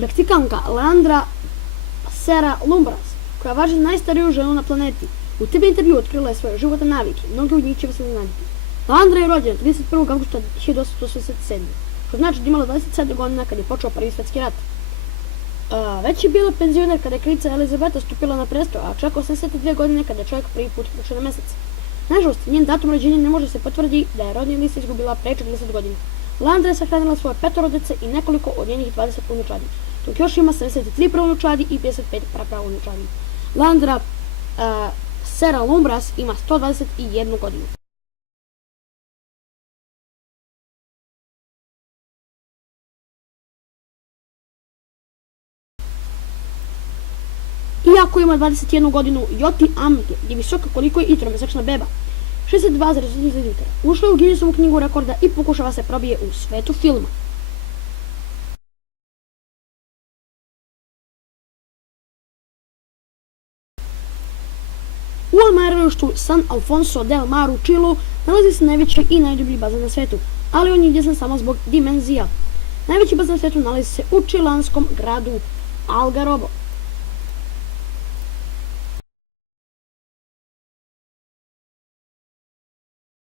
Meksikanka Leandra Sera Lumbras, koja važi najstariju ženu na planeti, u TV intervju otkrila je svoje životne navike. Mnogi od njih će vas iznenaditi. Leandra je rođena 31. avgusta 1887. Što znači da imala 27 godina kad je počeo Prvi svjetski rat. Već je bila penzioner kada je kraljica Elizabeta stupila na presto, a čak 82 godine kada je čovjek prvi put ušao na mesec. Nažalost, njen datum rođenja ne može se potvrdi da je rodni list izgubila pre 40 godina. Leandra je sahranila svoje 5 dece i nekoliko od njenih 20 unučadi, dok još ima 73 praunučadi i 55 prapraunučadi. Leandra Sera Lumbras ima 121 godinu. Iako ima 21 godinu, Joti Amge je visoka koliko je i tromesečna beba, 62,8 cm. Ušla je u Guinnessovu knjigu rekorda i pokušava se probije u svetu filma. U odmaralištu San Alfonso del Mar u Čilu nalazi se najveći i najdublji bazen na svetu, ali on je izvjestan samo zbog dimenzija. Najveći bazen na svetu nalazi se u čilanskom gradu Algarrobo.